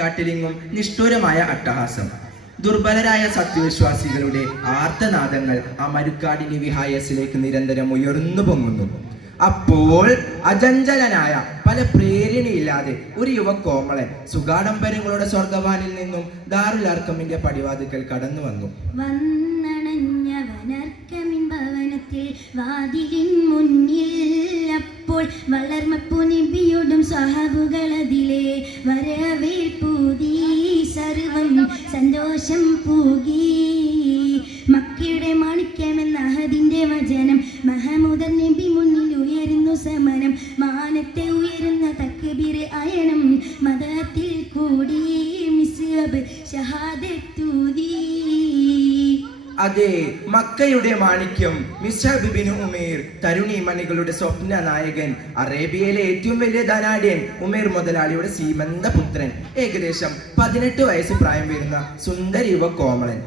കാട്ടിലിങ്ങും നിഷ്ഠൂരമായ അട്ടഹാസം. ദുർബലരായ സത്യവിശ്വാസികളുടെ ആർത്തനാദങ്ങൾ ആ മരുക്കാടിന്റെ വിഹായസിലേക്ക് നിരന്തരം ഉയർന്നു പൊങ്ങുന്നു. അപ്പോൾ അജഞ്ചലനായ പല പ്രേരണയില്ലാതെ ഒരു യുവകോമളൻ സുഗാഡംബരങ്ങളുടെ സ്വർഗവാനിൽ നിന്നും ദാറുൽ അർക്കമിന്റെ പടിവാതിക്കൽ കടന്നു വന്നു. വാതിലിൻ മുന്നിൽ അപ്പോൾ വളർമപ്പു നബിയോടും സഹബുകളതിലെ വരവേൽപ്പൂതി സർവം സന്തോഷം പൂകി. മക്കയുടെ മാണിക്യമെന്ന അഹദിന്റെ വചനം മഹമൂദർ നബി മുന്നിൽ ഉയരുന്നു സമരം. മാനത്തെ ഉയരുന്ന തക്ബീർ അയണം മദത്തിൽ കൂടി മിസ്അബ് ഷഹാദത്തൂതി. അതെ, മക്കയുടെ മാണിക്യം മിസ്അബ് ഇബ്നു ഉമൈർ, തരുണി മണികളുടെ സ്വപ്ന നായകൻ, അറേബ്യയിലെ ഏറ്റവും വലിയ ധനാഢ്യൻ ഉമൈർ മുതലാളിയുടെ സീമന്ത പുത്രൻ, ഏകദേശം 18 വയസ്സ് പ്രായം വരുന്ന സുന്ദര യുവ കോമളൻ.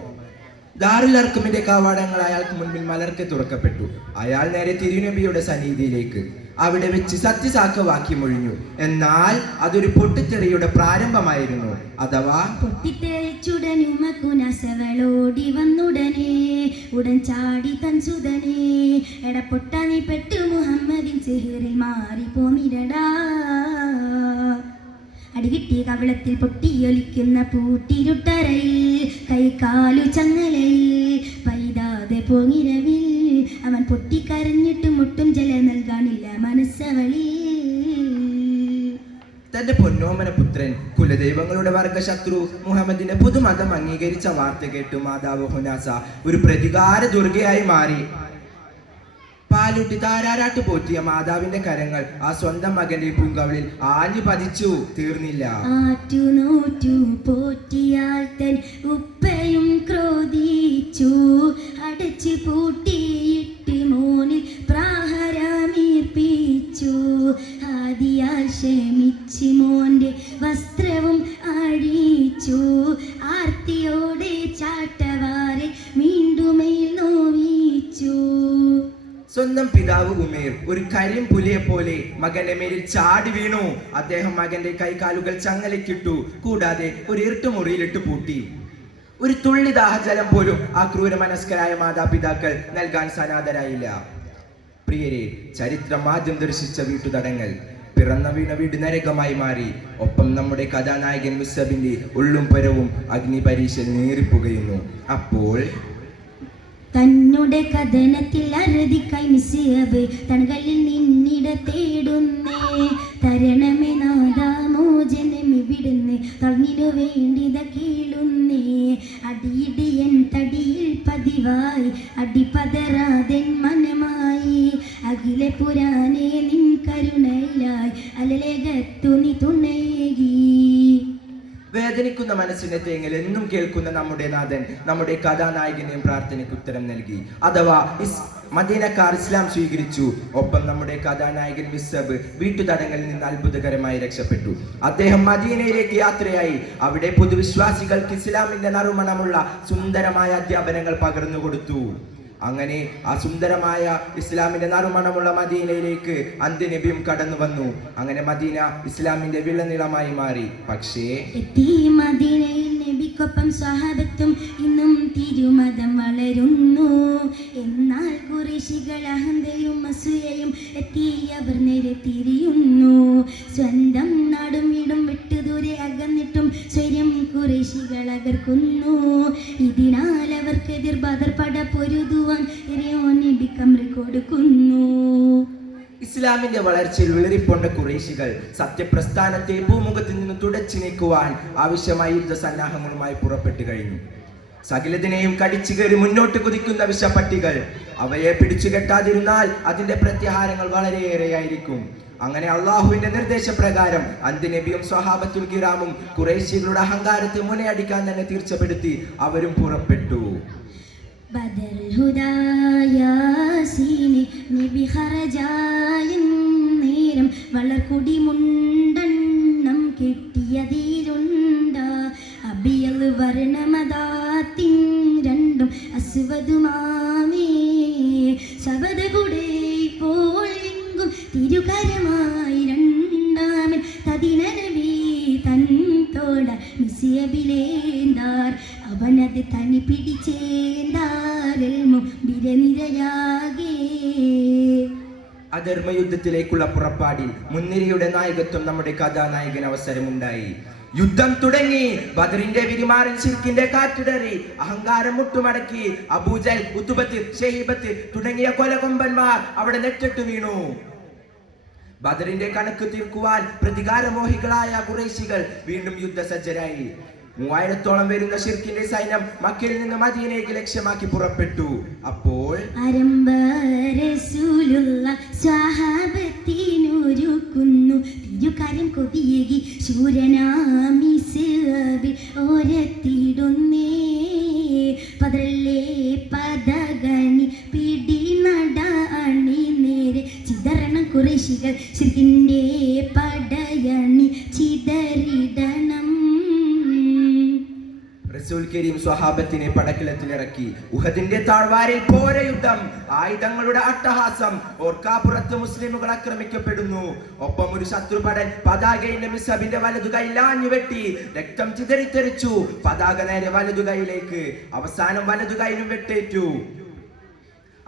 ദാറുൽ അർക്കമിന്റെ കവാടങ്ങൾ അയാൾക്ക് മുൻപിൽ മലർക്കെ തുറക്കപ്പെട്ടു. അയാൾ നേരെ തിരുനബിയുടെ സന്നിധിയിലേക്ക് അവിടെ വെച്ച് സത്യസാക്ഷ്യവാക്യമൊഴിഞ്ഞു. എന്നാൽ അതൊരു പൊട്ടിത്തെറിയുടെ പ്രാരംഭമായിരുന്നു. അഥവാ പൊട്ടിത്തെറിച്ചുടനുമക്കുനസവളോടി വന്നുടനെ ഉടൻ ചാടി തൻ സുതനെ എടപ്പൊട്ട നീ പെട്ടു മുഹമ്മദിൻ സിഹറിൽ മാറി പോന്നിരടാ. അടികിട്ടി കവിളത്തിൽ പൊട്ടിയൊലിക്കുന്ന പൂട്ടിരുട്ടരയിൽ കൈകാലു ചങ്ങലയിൽ പൈതാതെ പോങ്ങിരവിൽ അവൻ പൊട്ടിക്കരഞ്ഞിട്ടും ഒട്ടും ജല നൽകാനില്ല മനസ്സവളിൽ. തന്റെ പൊന്നോമന പുത്രൻ കുലദൈവങ്ങളുടെ വർഗശത്രു മുഹമ്മദിന്റെ പുതുമതം അംഗീകരിച്ച വാർത്ത കേട്ടു മാതാവ് ഹുനാസ ഒരു പ്രതികാര ദുർഗയായി മാറി. പാലുട്ടി താരാരാട്ട് പോറ്റിയ മാതാവിന്റെ കരങ്ങൾ ആ സ്വന്തം മകന്റെ പൂങ്കവളിൽ ആഞ്ഞു പതിച്ചു തീർന്നില്ല. ആറ്റുനോറ്റു പോറ്റിയാൽ തൻ ഉപ്പയും ക്രോധിച്ചു. അടച്ചു പൂട്ടിയിട്ട് മോനിൽ പ്രാഹരമീർപ്പിച്ചു. ആദിയാൽ ക്ഷമിച്ച് മോന്റെ വസ്ത്രവും അഴിച്ചു. ആർത്തിയോടെ ചാട്ടവാരെ വീണ്ടുമേൽ നോവിച്ചു. സ്വന്തം പിതാവ് ഉമേർ ഒരു കരിമ്പുലിയെ പോലെ മകന്റെ മേലിൽ ചാടി വീണു. അദ്ദേഹം മകന്റെ കൈകാലുകൾ ചങ്ങലക്കിട്ടു. കൂടാതെ ഒരു ഇരുട്ടുമുറിയിലിട്ട് പൂട്ടി. ഒരു തുള്ളി ദാഹജലം പോലും ആ ക്രൂരമനസ്കരായ മാതാപിതാക്കൾ നൽകാൻ സന്നദ്ധരായില്ല. പ്രിയരെ, ചരിത്രം ആദ്യം ദർശിച്ച വീട്ടുതടങ്ങൾ പിറന്ന വീണ വീട് നരകമായി മാറി. ഒപ്പം നമ്മുടെ കഥാനായകൻ മുസ്അബിന്റെ ഉള്ളും പരവും അഗ്നി പരീക്ഷയിൽ നേറിപ്പുകയുന്നു. അപ്പോൾ തന്നുടെ കഥനത്തിൽ അറുതിക്കായി മിസ്അബ് തണകളിൽ നിന്നിട തേടുന്നേ. തരണമേ നാദാമോചനം ഇവിടുന്ന് തന്നിനു വേണ്ടിത കീഴുന്നേ. അടിയിടിയൻ തടിയിൽ പതിവായി അടിപതറാതെൻ മനമായി. അഖില പുരാനേ നിൻ കരുണയിലായി അലലേകത്തു നീ തുണയേകി. വേദനിക്കുന്ന മനസ്സിന്റെ തേങ്ങൽ എന്നും കേൾക്കുന്ന നമ്മുടെ നാഥൻ നമ്മുടെ കഥാനായകനെയും പ്രാർത്ഥനയ്ക്ക് ഉത്തരം നൽകി. അഥവാ മദീനക്കാർ ഇസ്ലാം സ്വീകരിച്ചു. ഒപ്പം നമ്മുടെ കഥാനായകൻ മിസ്അബ് വീട്ടുതടങ്ങളിൽ നിന്ന് അത്ഭുതകരമായി രക്ഷപ്പെട്ടു. അദ്ദേഹം മദീനയിലേക്ക് യാത്രയായി. അവിടെ പൊതുവിശ്വാസികൾക്ക് ഇസ്ലാമിന്റെ നറുമണമുള്ള സുന്ദരമായ അധ്യാപനങ്ങൾ പകർന്നു കൊടുത്തു. അങ്ങനെ ആ സുന്ദരമായ ഇസ്ലാമിന്റെ നറുമണമുള്ള മദീനയിലേക്ക് അന്ത്യനബിയും കടന്നു വന്നു. അങ്ങനെ മദീന ഇസ്ലാമിന്റെ വിളനിളമായി മാറി. പക്ഷേ മദീനയിൽ നബിക്കൊപ്പം സ്വഹാബത്തും ഇന്നും തിരുമതം വളരുന്നു. എന്നാൽ ഖുറൈശികൾ അഹന്തയും അസൂയയും എത്തിയവർ നേരെ തിരിയുന്നു. സ്വന്തം നാടും വീടും വിട്ടു ദൂരെ അകന്നിട്ടും സ്വയം ഖുറൈശികൾ അകർക്കുന്നു. ഇതിനാൽ അവർക്കെതിർ ബദർ പട പൊരുതുവാൻ കൊടുക്കുന്നു. ഇസ്ലാമിന്റെ വളർച്ചയിൽ വിളറിപ്പൊണ്ട ഖുറൈശികൾ സത്യപ്രസ്ഥാനത്തെ ഭൂമുഖത്തിൽ നിന്ന് തുടച്ചു നീക്കുവാൻ ആവശ്യമായ യുദ്ധസന്നാഹങ്ങളുമായി പുറപ്പെട്ടു കഴിഞ്ഞു. സകലതിനെയും കടിച്ചു കയറി മുന്നോട്ട് കുതിക്കുന്ന വിഷപ്പട്ടികൾ. അവയെ പിടിച്ചു കെട്ടാതിരുന്നാൽ അതിന്റെ പ്രത്യാഹാരങ്ങൾ വളരെയേറെയായിരിക്കും. അങ്ങനെ അള്ളാഹുവിന്റെ നിർദ്ദേശപ്രകാരം അന്ത്യനബിയും സ്വഹാബത്തുൽ കിറാമും ഖുറൈശികളുടെ അഹങ്കാരത്തെ മുനയടിക്കാൻ തന്നെ തീർച്ചപ്പെടുത്തി അവരും പുറപ്പെട്ടു. ബദർ ഹുദായാസീനെ നബി ഖറജായ നേരം വളർക്കുടി മുണ്ടെണ്ണം കെട്ടിയതിലുണ്ട. അബിയൽ വർണ്ണമദാത്തിൻ രണ്ടും അസ്വദുമാമേ. ശബദകുടേ പോലെങ്കും തിരുകരമായി രണ്ടാമൻ തതിനനബി തൻ തോട ജേബിലേന്താർ അവനത് തനി പിടിച്ചേന്താരൽ മുമ്പിരനിരയാകെ. അധർമ്മയുദ്ധത്തിലേക്കുള്ള പുറപ്പാടിൽ മുൻനിരയുടെ നായകത്വം നമ്മുടെ കഥാനായകന് അവസരമുണ്ടായി. യുദ്ധം തുടങ്ങി. ബദറിന്റെ വിരിമാറൻ ശിർക്കിന്റെ കാറ്റിടറി അഹങ്കാരം മുട്ടുമടക്കി അബൂജൽ, ഉത്തുബത്ത്, ഷെയ്ബത്ത് തുടങ്ങിയ കൊലകൊമ്പന്മാർ അവിടെ നെറ്റിട്ട് വീണു. ബദറിന്റെ കണക്ക് തീർക്കുവാൻ പ്രതികാരമോഹികളായ ഖുറൈശികൾ വീണ്ടും യുദ്ധസജ്ജരായി. 3000-ഓളം വരുന്ന ശിർക്കിന്റെ സൈന്യം മക്കയിൽ നിന്ന് മദീനയ്ക്ക് ലക്ഷ്യമാക്കി പുറപ്പെട്ടു. അപ്പോൾ സ്വഹാബത്തിനൊരുക്കുന്നു തിരുകാര്യം കൊതിയേകി ശൂരനാമിസിൽ ഓരത്തിടുന്നേ. പതറല്ലേ പദഗണി പിടി നട അണി നേരെ ചിതറണം ഖുറൈശികൾ ശിർക്കിന്റെ പടയണി ചിതറിടണം. റസൂൽ കരീം സ്വഹാബത്തിനെ പടക്കിലത്തിലിറക്കി. ഉഹദിന്റെ താഴ്വാരയിൽ പോര യുദ്ധം, ആയുധങ്ങളുടെ അട്ടഹാസം. ഓർക്കാപ്പുറത്ത് മുസ്ലിമുകൾ ആക്രമിക്കപ്പെടുന്നു. ഒപ്പം ഒരു ശത്രുപടൻ പതാകയുടെ മിസ്ഹബിന്റെ വലതുകൈ വെട്ടി രക്തം ചിതറിത്തെറിച്ചു. പതാക നേരെ വലതുകൈയിലേക്ക്, അവസാനം വലതുകൈയിലും വെട്ടേറ്റു.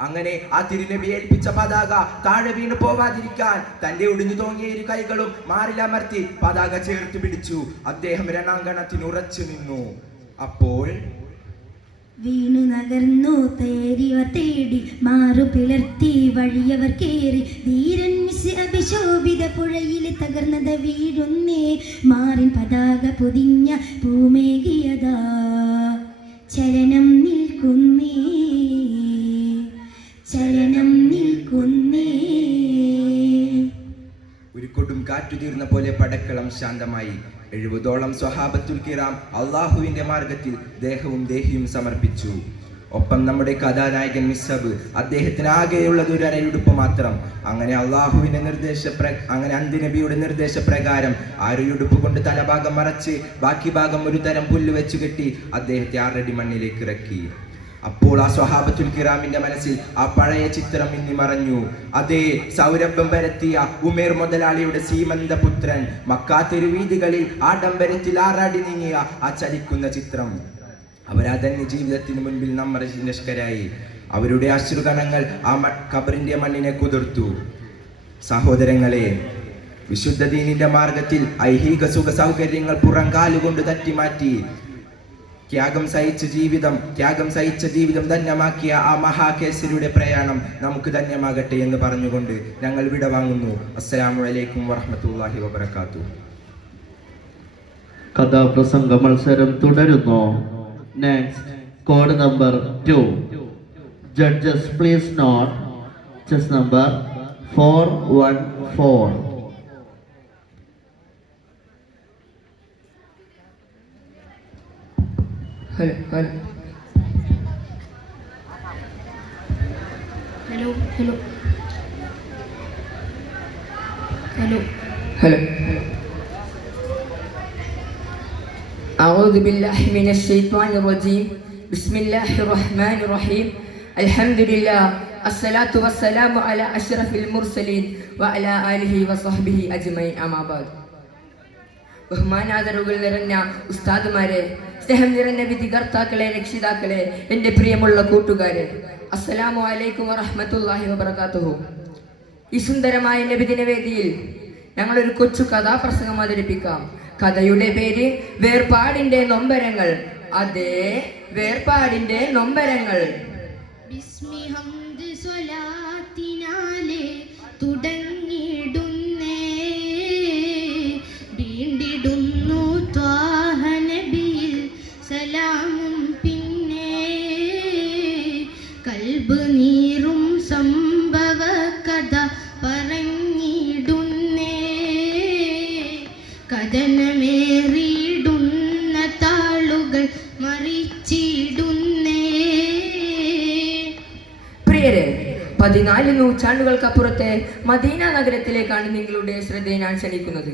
അങ്ങനെ ആ തിരുനബി ഏൽപ്പിച്ച പതാക താഴെ വീണു പോവാതിരിക്കാൻ തന്റെ ഒടിഞ്ഞു തോങ്ങിയ ഇരു കൈകളും മാറിലമർത്തി പതാക ചേർത്ത് പിടിച്ചു. അദ്ദേഹം രണാങ്കണത്തിന് ഉറച്ചു നിന്നു. അപ്പോൾ വീണു നഗർന്നു തേരിവർ തേടി മാറു പിളർത്തി വഴിയവർ കേറി ധീരൻ അഭിശോഭിത പുഴയിൽ തകർന്നത് വീഴുന്നേ. മാറിൻ പതാക പൊതിഞ്ഞ പൂമേകിയതാ ചലനം നിൽക്കുന്നേ, ചലനം നിൽക്കുന്നേ. ഒരു കൊടും കാറ്റു തീർന്ന പോലെ പടക്കളം ശാന്തമായി. 70ഓളം സ്വഹാബത്തുൽ കിറാം അള്ളാഹുവിന്റെ മാർഗത്തിൽ ദേഹവും ദേഹിയും സമർപ്പിച്ചു. ഒപ്പം നമ്മുടെ കഥാനായകൻ മിസ്ഹബ്, അദ്ദേഹത്തിന് ആകെയുള്ളത് ഒരു അരയുടുപ്പ് മാത്രം. അങ്ങനെ അന്ത്യനബിയുടെ നിർദ്ദേശപ്രകാരം ആരയുടുപ്പ് കൊണ്ട് തലഭാഗം മറച്ച് ബാക്കി ഭാഗം ഒരു തരം പുല്ല് വെച്ചു കെട്ടി അദ്ദേഹത്തെ 6 അടി മണ്ണിലേക്ക് ഇറക്കി. അപ്പോൾ ആ സ്വഹാബത്തുൽ കിറാമിന്റെ മനസ്സിൽ ആ പഴയ ചിത്രം മിന്നി മറഞ്ഞു. അതേ സൗരഭം പരത്തിയ ഉമേർ മുതലാളിയുടെ സീമന്തപുത്രൻ മക്കാ തെരുവീതികളിൽ ആഡംബരത്തിൽ ആറാടി നീങ്ങിയ ആ ചലിക്കുന്ന ചിത്രം. അവരതന്നെ ജീവിതത്തിന് മുൻപിൽ നിഷ്കരായി. അവരുടെ അശ്രുകണങ്ങൾ ആ ഖബറിന്റെ മണ്ണിനെ കുതിർത്തു. സഹോദരങ്ങളെ, വിശുദ്ധ ദീനിന്റെ മാർഗത്തിൽ ഐഹിക സുഖ സൗകര്യങ്ങൾ പുറം കാലുകൊണ്ട് തട്ടിമാറ്റി ത്യാഗം സഹിച്ച ജീവിതം ധന്യമാക്കിയ ആ മഹാകേസരിയുടെ പ്രയാണം നമുക്ക് ധന്യമാകട്ടെ എന്ന് പറഞ്ഞുകൊണ്ട് ഞങ്ങൾ വിടവാങ്ങുന്നു. അസ്സലാമു അലൈക്കും വറഹ്മത്തുള്ളാഹി വബറകാതുഹു. കഥാപ്രസംഗ മത്സരം തുടരുന്നു. Next code number 2. Judges please note chest number 414. Hello hello hello hello hello hello أعوذ بالله من الشيطان الرجيم بسم الله الرحمن الرحيم الحمد لله الصلاة والسلام على أشرف المرسلين وعلى آله وصحبه أجمعين أما بعد. ബഹുമാനാദരവുകൾ നിറഞ്ഞ ഉസ്താദുമാരെ, സ്നേഹം നിറഞ്ഞ വിധികർത്താക്കളെ, രക്ഷിതാക്കളെ, എൻ്റെ പ്രിയമുള്ള കൂട്ടുകാരെ, അസ്സലാമു അലൈക്കും വറഹ്മത്തുള്ളാഹി വബറകാതുഹു. ഈ സുന്ദരമായ നബിദിനവേദിയിൽ ഞങ്ങളൊരു കൊച്ചു കഥാപ്രസംഗം അവതരിപ്പിക്കാം. കഥയുടെ പേര് വേർപാടിന്റെ നൊമ്പരങ്ങൾ. അതേ, വേർപാടിന്റെ നൊമ്പരങ്ങൾ. ബിസ്മി ഹംദ് സ്വലാത്തിനാലെ തുടങ്ങിടുന്നേ, വീണ്ടിടുന്നു ത്വാഹ നബിയിൽ സലാമും പിന്നെ കൽബ് നീറും സംഭവ കഥ പറഞ്ഞിടുന്നേ, കഥനമേറിയിടുന്ന താളുകൾ മറിച്ചിടുന്നേ. പ്രിയരെ, 14 നൂറ്റാണ്ടുകൾക്കപ്പുറത്തെ മദീന നഗരത്തിലേക്കാണ് നിങ്ങളുടെ ശ്രദ്ധയെ ഞാൻ ക്ഷണിക്കുന്നത്.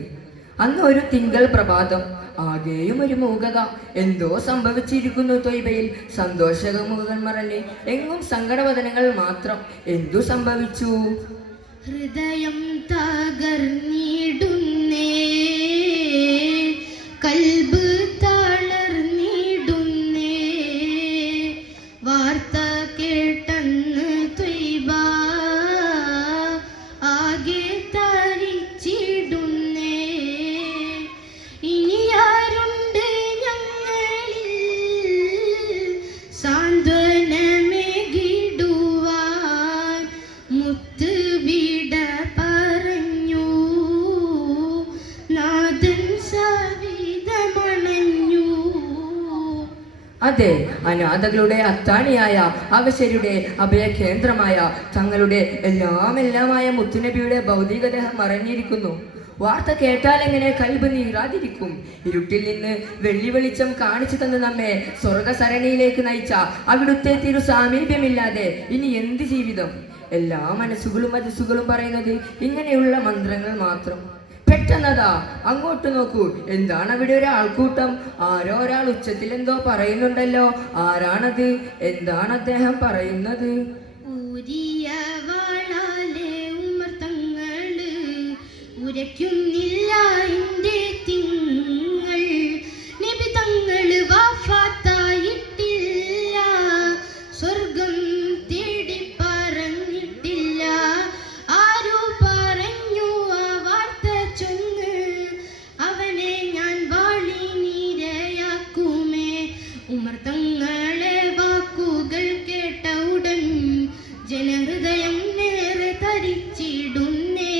അന്ന് ഒരു തിങ്കൾ പ്രഭാതം, ആകെയും ഒരു മൂകത. എന്തോ സംഭവിച്ചിരിക്കുന്നു ത്വയ്ബയിൽ. സന്തോഷമുഖങ്ങൾ മറഞ്ഞ് എങ്ങും സങ്കടവദനങ്ങൾ മാത്രം. എന്തു സംഭവിച്ചു? ഹൃദയം തകർന്നിടുന്നേ, കൽബ് തളർന്നിടുന്നേ, അതെ, അനാഥകളുടെ അത്താണിയായ അവശരുടെ അഭയകേന്ദ്രമായ തങ്ങളുടെ എല്ലാമായ മുത്തുനബിയുടെ ഭൗതികദേഹം മറഞ്ഞിരിക്കുന്നു. വാർത്ത കേട്ടാൽ എങ്ങനെ കൽബ് നീറാതിരിക്കും? ഇരുട്ടിൽ നിന്ന് വെള്ളി വെളിച്ചം കാണിച്ചു തന്ന് നമ്മെ സ്വർഗസരണിയിലേക്ക് നയിച്ച അവിടുത്തെ തിരു സാമീപ്യമില്ലാതെ ഇനി എന്ത് ജീവിതം? എല്ലാ മനസ്സുകളും മനസ്സുകളും പറയുന്നത് ഇങ്ങനെയുള്ള മന്ത്രങ്ങൾ മാത്രം. പെട്ടെന്നതാ അങ്ങോട്ട് നോക്കൂ, എന്താണ് അവിടെ ഒരു ആൾക്കൂട്ടം? ആരോ ഒരാൾ ഉച്ചത്തിൽ എന്തോ പറയുന്നുണ്ടല്ലോ. ആരാണത്? എന്താണ് അദ്ദേഹം പറയുന്നത്? ഊരിയ വാളാലെ ഉമർ തങ്ങള് ഉരയ്ക്കുന്നില്ല എൻ്റെ തിങ്ങൾ. നബി തങ്ങള് വഫാത്തായിട്ടില്ല, സ്വർഗം തേടി പറഞ്ഞിട്ടില്ല. ആരോ പറഞ്ഞു ആ വാർത്ത ചൊന്ന്, അവനെ ഞാൻ വാളിനിരയാക്കുമേ. ഉമർ തങ്ങളെ വാക്കുകൾ കേട്ട ഉടൻ ജനഹൃദയം നേരെ തരിച്ചിടുന്നേ.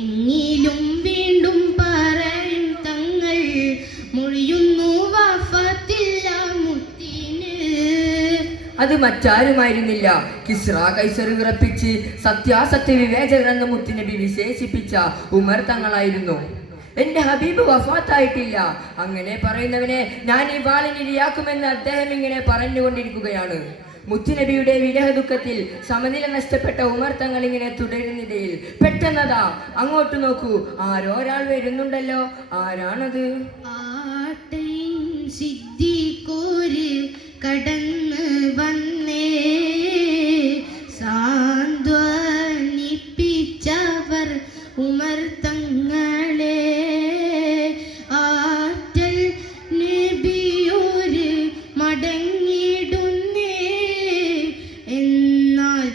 എങ്കിലും വീണ്ടും പറയും തങ്ങൾ, മൊഴിയുന്നു വഫാത്തില്ല മുത്തിന്. അത് മറ്റാരുമായിരുന്നില്ല, കിസ്റ കൈസർ വിറപ്പിച്ച് സത്യാസത്യ വിവേചകരെന്ന് മുത്തുനബി വിശേഷിപ്പിച്ച ഉമർ തങ്ങളായിരുന്നു. എന്റെ ഹബീബ് വഫാത്തായിട്ടില്ല, അങ്ങനെ പറയുന്നവനെ ഞാൻ ഈ വാളിനിരയാക്കുമെന്ന് അദ്ദേഹം ഇങ്ങനെ പറഞ്ഞുകൊണ്ടിരിക്കുകയാണ്. മുത്തുനബിയുടെ വിരഹ ദുഃഖത്തിൽ സമനില നഷ്ടപ്പെട്ട ഉമർ തങ്ങൾ ഇങ്ങനെ തുടരുന്നിടയിൽ പെട്ടെന്നതാ അങ്ങോട്ട് നോക്കൂ, ആരോ ഒരാൾ വരുന്നുണ്ടല്ലോ. ആരാണത്? ആട്ടൈൻ സിദ്ദീഖോര് കടന്ന് വന്നേ, സാന്ത്വനിപ്പിച്ചവർ ഉമർ തങ്ങളെ. ആറ്റൽ നബിയോര് മടങ്ങിടുന്നേ, എന്നാൽ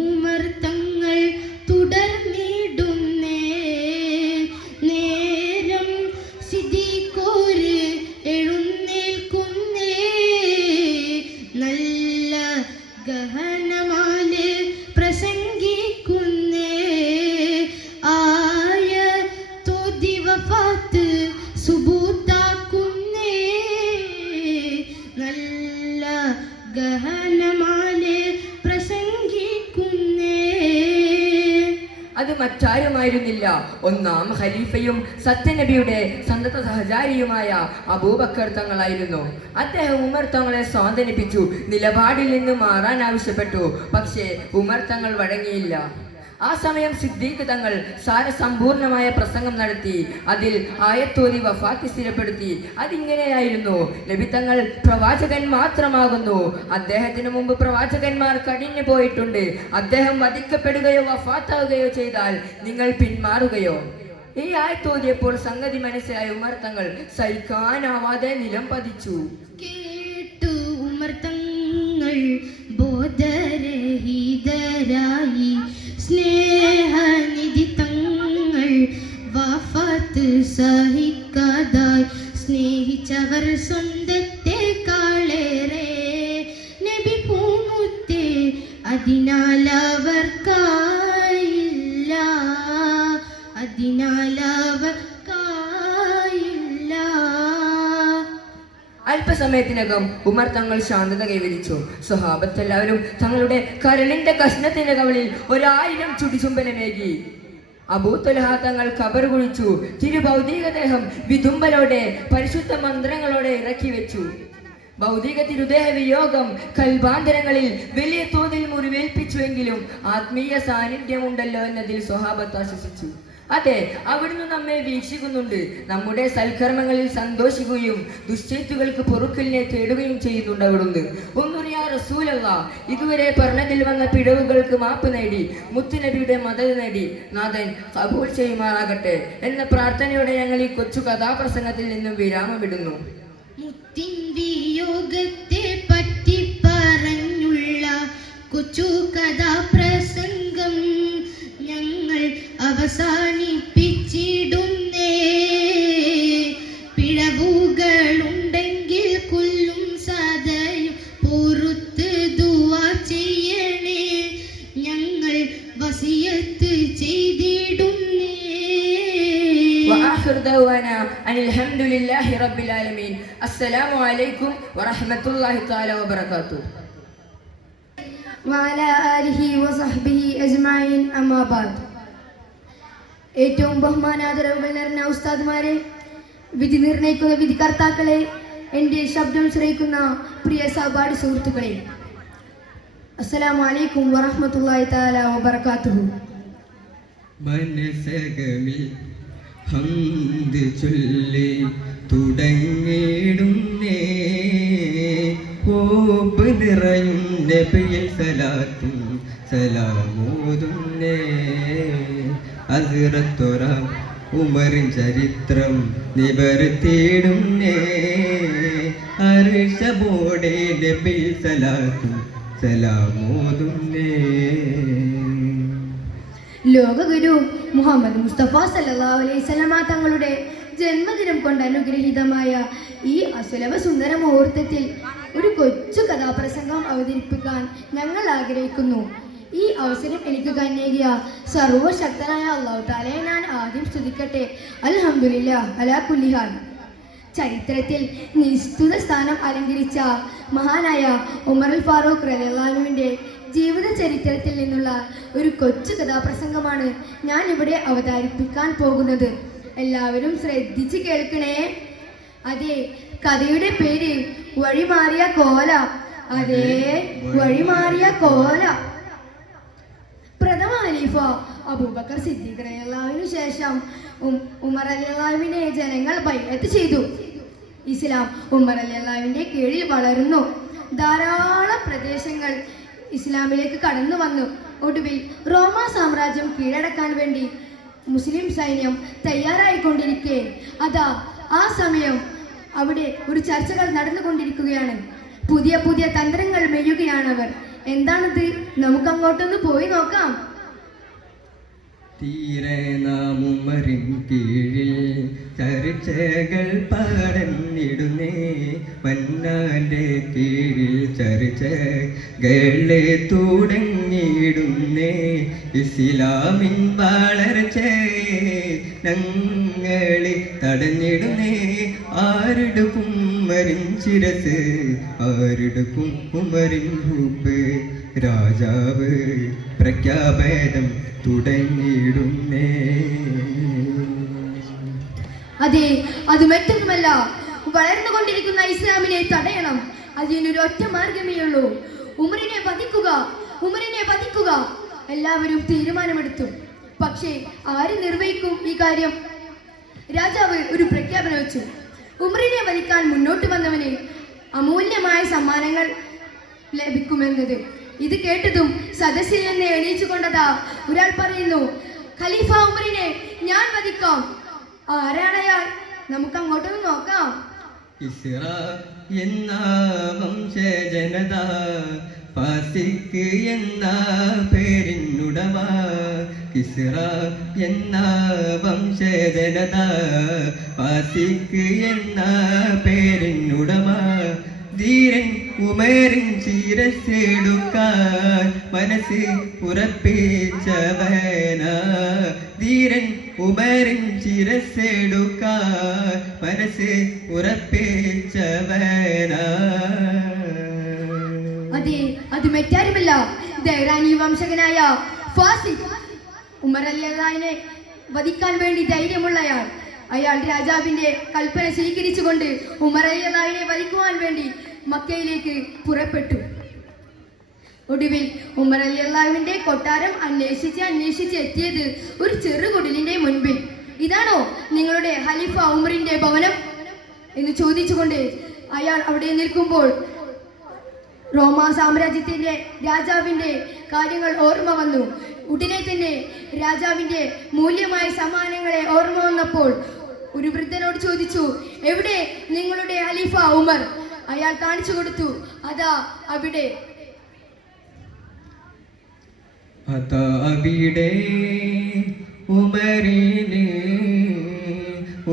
ഉമർ തങ്ങൾ തുടർന്നിടുന്നേ. നേരം സിദ്ദീഖോര് എഴുന്നേൽക്കുന്നേ, നല്ല ഗഹനമാല് പ്രസംഗിക്കുന്നേ. ആയ തോതി വഫാത്ത് സുബൂത്താക്കുന്നേ, നല്ല ഗഹനമാല് പ്രസംഗിക്കുന്നേ. അത് മറ്റാരുമായിരുന്നില്ല, ഒന്നാം ഖലീഫയും സത്യനബിയുടെ സന്തത സഹചാരിയുമായ അബൂബക്കർ തങ്ങളായിരുന്നു. അദ്ദേഹം ഉമർ തങ്ങളെ സ്വാന്തനിപ്പിച്ചു, നിലപാടിൽ നിന്ന് മാറാൻ ആവശ്യപ്പെട്ടു. പക്ഷേ ഉമർ തങ്ങൾ വഴങ്ങിയില്ല. ആ സമയം സിദ്ദീഖ് തങ്ങൾ സാരസമ്പൂർണമായ പ്രസംഗം നടത്തി. അതിൽ ആയത്തോതി വഫാത്ത് സ്ഥിരപ്പെടുത്തി. അതിങ്ങനെയായിരുന്നു: നബി തങ്ങൾ പ്രവാചകൻ മാത്രമാകുന്നു. അദ്ദേഹത്തിന് മുമ്പ് പ്രവാചകന്മാർ കഴിഞ്ഞു പോയിട്ടുണ്ട്. അദ്ദേഹം വധിക്കപ്പെടുകയോ വഫാത്താവുകയോ ചെയ്താൽ നിങ്ങൾ പിന്മാറുകയോ? ഈ ആയത്തോതിയപ്പോൾ സംഗതി മനസ്സിലായ ഉമർ തങ്ങൾ സഹിക്കാനാവാതെ നിലം പതിച്ചു. കേട്ടു ഉമർ തങ്ങൾ ബോധരഹിതരായി. സ്നേഹനിധി തങ്ങൾ വഫാത്ത് സഹിക്കാതായി. സ്നേഹിച്ചവർ സ്വന്തത്തെക്കാളേറെ നബി പൂമുത്തേ, അതിനാൽ അവർക്കായില്ല, അതിനാൽ അവർക്കായില്ല. അല്പസമയത്തിനകം ഉമർ തങ്ങൾ ശാന്തത കൈവരിച്ചു. സ്വഹാബത്ത് എല്ലാവരും തങ്ങളുടെ കരളിന്റെ കഷ്ണത്തിന്റെ കവളിൽ 1000 ചുടിചുംബനമേകി. അബൂ ത്വൽഹ തങ്ങൾ ഖബർ കുഴിച്ചു. തിരുഭൗതികദേഹം വിതുമ്പലോടെ പരിശുദ്ധ മന്ത്രങ്ങളോടെ ഇറക്കി വെച്ചു. ഭൗതിക തിരുദേഹ വിയോഗം കൽബാന്തരങ്ങളിൽ വലിയ തോതിൽ മുറിവേൽപ്പിച്ചുവെങ്കിലും ആത്മീയ സാന്നിധ്യമുണ്ടല്ലോ എന്നതിൽ സ്വഹാബത്ത് ആശ്വസിച്ചു. അതെ, അവിടുന്ന് നമ്മെ വീക്ഷിക്കുന്നുണ്ട്. നമ്മുടെ സൽക്കർമ്മങ്ങളിൽ സന്തോഷിക്കുകയും ദുശ്ചേറ്റുകൾക്ക് പൊറുക്കലിനെ തേടുകയും ചെയ്യുന്നുണ്ട് അവിടുന്ന്. ഒന്നുറിയാ റസൂലല്ലാ, ഇതുവരെ പറഞ്ഞതിൽ വന്ന പിഴവുകൾക്ക് മാപ്പ് നേടി മുത്തുനബിയുടെ മദദ് നേടി നാഥൻ കബൂൽ ചെയ്യുമാറാകട്ടെ എന്ന പ്രാർത്ഥനയോടെ ഞങ്ങൾ ഈ കൊച്ചു കഥാപ്രസംഗത്തിൽ നിന്നും വിരാമമിടുന്നു. മുത്തിൻ വിയോഗത്തെ പറ്റി പറഞ്ഞുള്ള കൊച്ചു കഥാപ്രസംഗം ഞങ്ങൾ അവസാനിപ്പിച്ചിടുന്നേ. പിഴവുകളുണ്ടെങ്കിൽ കൊല്ലും സദയും പൊറുത്ത് ദുആ ചെയ്യണേ. ഞങ്ങൾ വസിയത്ത് ചെയ്തിടുന്നേ. വആഖിറു ദഅവാനാ അനിൽ ഹംദുലില്ലാഹി റബ്ബിൽ ആലമീൻ. അസ്സലാമു അലൈക്കും വറഹ്മത്തുള്ളാഹി തആല വബറകാതുഹു. വഅലാ ആലിഹി വസഹ്ബിഹി അജ്മഈൻ. അമ്മാ ബഅദ്. ഏറ്റവും ബഹുമാനാദരവുകൾ നിറഞ്ഞ ഉസ്താദ്മാരെ, വിധി നിർണയിക്കുന്ന വിധികർത്താക്കളെ, എൻ്റെ ശബ്ദം ശ്രവിക്കുന്ന പ്രിയ സഹപാഠി സുഹൃത്തുക്കളെ, അസ്സലാമു അലൈക്കും വറഹ്മത്തുള്ളാഹി തആല വബറകാതുഹു. മനസകമിൽ ഹംദ് ചൊല്ലി തുടങ്ങിടുന്നേ, ഹോബ് നിറയും നബിയിൽ സലാത്തും സലാമോതുന്നേ. അസ്റത്തൊറ ഉമറിൻ ചരിത്രം നിവർത്തിയിടുന്നേ, അർശബോടെ നബിയിൽ സലാത്തും സലാമോതുന്നേ. ലോകഗുരു മുഹമ്മദ് മുസ്തഫ സല്ലല്ലാഹു അലൈഹി വസല്ലമ തങ്ങളുടെ ജന്മദിനം കൊണ്ട് അനുഗ്രഹീതമായ ഈ അസുലഭ സുന്ദര മുഹൂർത്തത്തിൽ ഒരു കൊച്ചു കഥാപ്രസംഗം അവതരിപ്പിക്കാൻ ഞങ്ങൾ ആഗ്രഹിക്കുന്നു. ഈ അവസരം എനിക്ക് കന്നേകിയ സർവശക്തനായ അല്ലാഹു തആലയെ ഞാൻ ആദ്യം സ്തുതിക്കട്ടെ. അൽഹംദുലില്ലാഹ് അലാ കുല്ലി ഹാൽ. ചരിത്രത്തിൽ നിസ്തുത സ്ഥാനം അലങ്കരിച്ച മഹാനായ ഉമറുൽ ഫാറൂഖ് റളിയല്ലാഹു അൻഹുവിന്റെ ജീവിത ചരിത്രത്തിൽ നിന്നുള്ള ഒരു കൊച്ചു കഥാപ്രസംഗമാണ് ഞാൻ ഇവിടെ അവതരിപ്പിക്കാൻ പോകുന്നത്. എല്ലാവരും ശ്രദ്ധിച്ച് കേൾക്കണേ. അതെ, കഥയുടെ പേര് വഴിമാറിയ കോല. അതേ, വഴിമാറിയ കോല. പ്രഥമ ഖലീഫ അബൂബക്കർ സിദ്ദീഖ് റളിയല്ലാഹുവിനു ശേഷം ഉമർ റളിയല്ലാഹുവിനെ ജനങ്ങൾ ബൈഅത്ത് ചെയ്തു. ഇസ്ലാം ഉമർ റളിയല്ലാഹുവിന്റെ കീഴിൽ വളർന്നു. ധാരാളം പ്രദേശങ്ങൾ ഇസ്ലാമിലേക്ക് കടന്നു വന്നു. ഒടുവിൽ റോമ സാമ്രാജ്യം കീഴടക്കാൻ വേണ്ടി മുസ്ലിം സൈന്യം തയ്യാറായിക്കൊണ്ടിരിക്കെ അതാ ആ സമയം അവിടെ ഒരു ചർച്ചകൾ നടന്നുകൊണ്ടിരിക്കുകയാണ്. പുതിയ പുതിയ തന്ത്രങ്ങൾ മെയ്യുകയാണവർ. എന്താണത്? നമുക്ക് അങ്ങോട്ടൊന്ന് പോയി നോക്കാം. തീരെ നാം ഉമറിൻ കീഴിൽ ചർച്ചകൾ പടന്നിടുന്നേ, മന്നാന്റെ കീഴിൽ ചർച്ചകളെ തുടങ്ങിയിടുന്നേ. ഇസ്ലാമിൻ വളർച്ച ഞങ്ങളെ തടഞ്ഞിടുന്നേ. ആരെടുക്കും ഉമറിൻ ശിരസ്, ആരെടുക്കും ഉമറിൻ ഹൂബ്. രാജാവ് പ്രഖ്യാപനം തുടങ്ങിയിടുന്നേ. അതെ, അത് മറ്റൊന്നുമല്ല, വളർന്നുകൊണ്ടിരിക്കുന്ന ഇസ്ലാമിനെ തടയണം. അതിനൊരു ഒറ്റ മാർഗമേ ഉള്ളൂ: ഉമറിനെ വധിക്കുക, ഉമറിനെ വധിക്കുക. എല്ലാവരും തീരുമാനമെടുത്തു. പക്ഷേ ആര് നിർവഹിക്കും ഈ കാര്യം? രാജാവ് ഒരു പ്രഖ്യാപനം വെച്ചു. ഉമറിനെ വധിക്കാൻ മുന്നോട്ട് വന്നവന് അമൂല്യമായ സമ്മാനങ്ങൾ ലഭിക്കുമെന്നത്. ഇത് കേട്ടതും സദസ്സിൽ നിന്ന് എണീച്ചു കൊണ്ടതാ ഒരാൾ പറയുന്നു, ഖലീഫ ഉമറിനെ ഞാൻ വധിക്കാം. ആരാണയാൾ? നമുക്ക് അങ്ങോട്ടൊന്ന് നോക്കാം. ഇസ്ര എന്ന വംശജനത, ഫാസിഖ് എന്ന പേരിനുടമ. ഇസ്ര എന്ന വംശജനത, ഫാസിഖ് എന്ന പേരിനുടമ. ധീരൻ ഉമറിൻ ശിരസ്സെടുക്കാൻ മനസ്സ് ഉറപ്പിച്ചവന. ധീരൻ ഉമറിൻ ശിരസ്സെടുക്കാൻ മനസ്സ് ഉറപ്പിച്ചവന. അതെ, അത് മറ്റാരുമല്ല, ദൈറാനി വംശകനായ ഫാസിഖ്. ഉമർ റളിയല്ലാഹുവിനെ വധിക്കാൻ വേണ്ടി ധൈര്യമുള്ളയാൾ. അയാൾ രാജാവിന്റെ കൽപ്പന സ്വീകരിച്ചുകൊണ്ട് ഉമർ റളിയല്ലാഹുവിനെ വധിക്കുവാൻ വേണ്ടി മക്കയിലേക്ക് പുറപ്പെട്ടു. ഒടുവിൽ ഉമർ റളിയല്ലാഹുവിന്റെ കൊട്ടാരം അന്വേഷിച്ച് എത്തിയത് ഒരു ചെറുകുടിലിന്റെ മുൻപിൽ. ഇതാണോ നിങ്ങളുടെ ഖലീഫ ഉമറിന്റെ ഭവനം എന്ന് ചോദിച്ചുകൊണ്ട് അയാൾ അവിടെ നിൽക്കുമ്പോൾ റോമ സാമ്രാജ്യത്തിന്റെ രാജാവിന്റെ കാര്യങ്ങൾ ഓർമ്മ വന്നു. ഉടനെ തന്നെ രാജാവിന്റെ മൂല്യമായ സമ്മാനങ്ങളെ ഓർമ്മ വന്നപ്പോൾ ഒരു വൃദ്ധനോട് ചോദിച്ചു, എവിടെ നിങ്ങളുടെ ഖലീഫ ഉമർ? അയാൾ കാണിച്ചു കൊടുത്തു. അതാ അവിടെ. അതാ അവിടെ ഉമറിന്,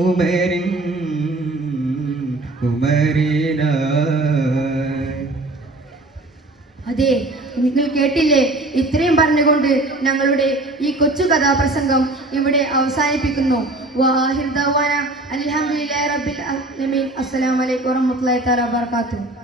ഉമറിൻ ഉമറിന. അതെ, നിങ്ങൾ കേട്ടില്ലേ? ഇത്രയും പറഞ്ഞുകൊണ്ട് ഞങ്ങളുടെ ഈ കൊച്ചു കഥാപ്രസംഗം ഇവിടെ അവസാനിപ്പിക്കുന്നു. വാഹിർ ദഅ്വാന അൽഹംദുലില്ലാഹി റബ്ബിൽ ആലമീൻ. അസ്സലാമു അലൈക്കും വറഹ്മത്തുള്ളാഹി തആല വബറകാതുഹു.